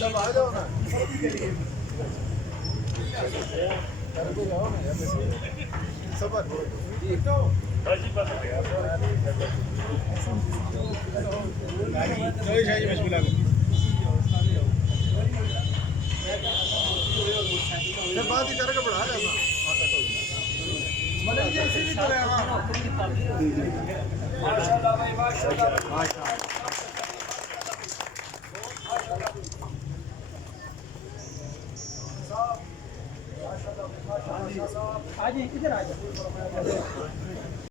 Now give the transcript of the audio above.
सब आ जाओ ना सबर बात ही करके बढ़ा जाना माशाल्लाह भाई माशाल्लाह आज इधर आ जाओ।